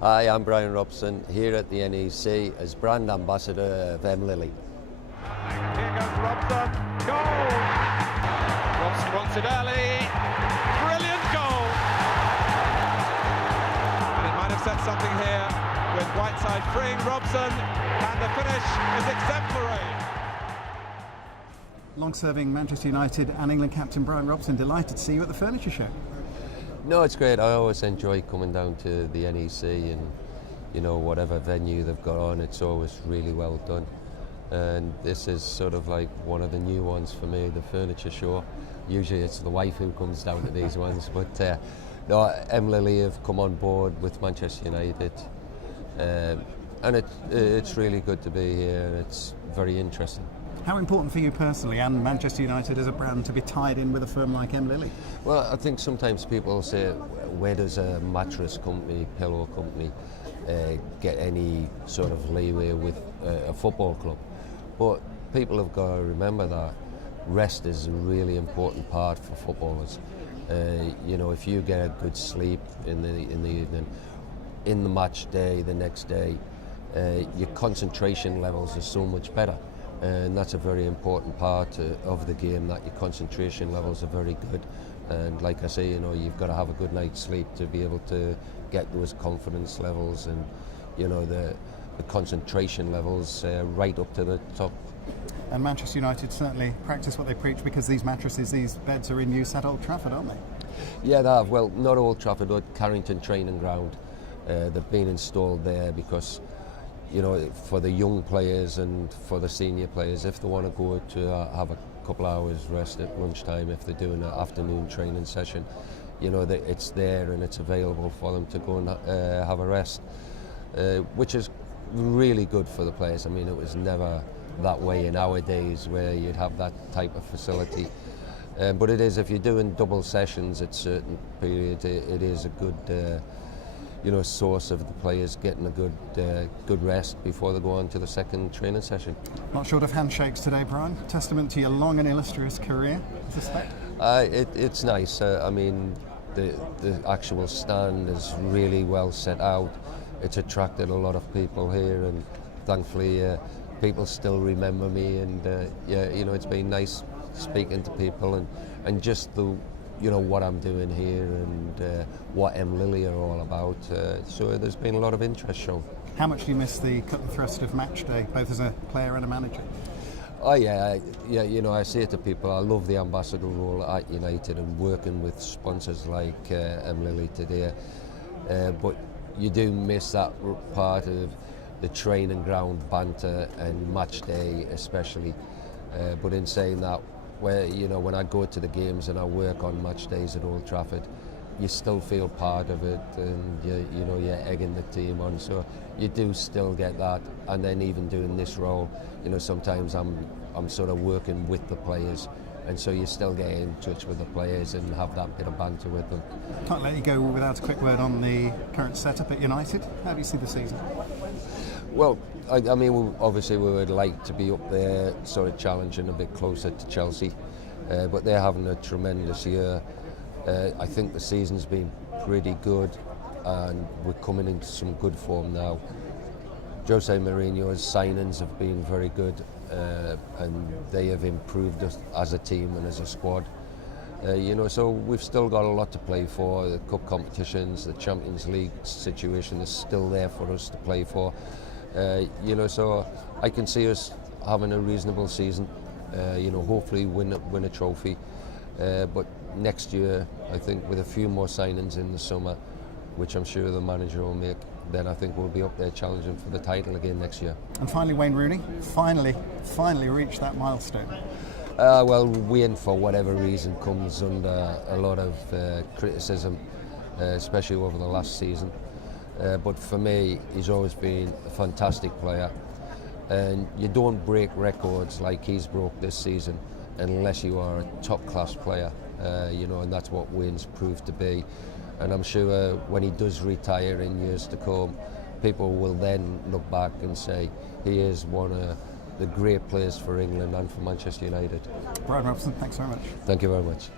Hi, I'm Bryan Robson here at the NEC as brand ambassador of Mlily. Here goes Robson, goal! Robson wants it early, brilliant goal! And it might have said something here with Whiteside freeing Robson, and the finish is exemplary. Long-serving Manchester United and England captain Bryan Robson, delighted to see you at the furniture show. No, it's great. I always enjoy coming down to the NEC and, you know, whatever venue they've got on, it's always really well done. And this is sort of like one of the new ones for me, the furniture show. Usually it's the wife who comes down to these ones, but no, Mlily have come on board with Manchester United. And it's really good to be here, and it's very interesting. How important for you personally and Manchester United as a brand to be tied in with a firm like Mlily? Well, I think sometimes people say, where does a mattress company, pillow company, get any sort of leeway with a football club? But people have got to remember that rest is a really important part for footballers. You know, if you get a good sleep in the evening, in the match day, the next day, your concentration levels are so much better. And that's a very important part of the game, that your concentration levels are very good. And like I say, you know, you've got to have a good night's sleep to be able to get those confidence levels and, you know, the concentration levels right up to the top. And Manchester United certainly practice what they preach, because these mattresses, these beds are in use at Old Trafford, aren't they? Yeah, they have. Well, not Old Trafford, but Carrington Training Ground. They've been installed there because, you know, for the young players and for the senior players, if they want to go to have a couple hours rest at lunchtime, if they're doing an afternoon training session, you know, it's there and it's available for them to go and have a rest, which is really good for the players. I mean, it was never that way in our days where you'd have that type of facility. But it is, if you're doing double sessions at certain periods, it is a good you know, source of the players getting a good rest before they go on to the second training session. Not short of handshakes today, Bryan. Testament to your long and illustrious career, I suspect. It's nice. I mean, the actual stand is really well set out. It's attracted a lot of people here, and thankfully people still remember me. And yeah, you know, it's been nice speaking to people and just the, you know, what I'm doing here and what Mlily are all about. So there's been a lot of interest shown. How much do you miss the cut and thrust of match day, both as a player and a manager? Oh yeah, you know, I say to people, I love the ambassador role at United and working with sponsors like Mlily today. But you do miss that part of the training ground banter and match day especially. But in saying that, where, you know, when I go to the games and I work on match days at Old Trafford, you still feel part of it, and you know, you're egging the team on, so you do still get that. And then even doing this role, you know, sometimes I'm sort of working with the players, and so you still get in touch with the players and have that bit of banter with them. Can't let you go without a quick word on the current setup at United. How do you see the season? Well, I mean, obviously we would like to be up there, sort of challenging a bit closer to Chelsea, but they're having a tremendous year. I think the season's been pretty good, and we're coming into some good form now. Jose Mourinho's signings have been very good, and they have improved us as a team and as a squad. You know, so we've still got a lot to play for. The cup competitions, the Champions League situation is still there for us to play for. You know, so I can see us having a reasonable season. You know, hopefully win a trophy. But next year, I think with a few more signings in the summer, which I'm sure the manager will make, then I think we'll be up there challenging for the title again next year. And finally, Wayne Rooney, finally reached that milestone. Well, Wayne, for whatever reason, comes under a lot of criticism, especially over the last season. But for me, he's always been a fantastic player, and you don't break records like he's broke this season unless you are a top-class player, you know, and that's what Wayne's proved to be. And I'm sure when he does retire in years to come, people will then look back and say he is one of the great players for England and for Manchester United. Bryan Robson, thanks very much. Thank you very much.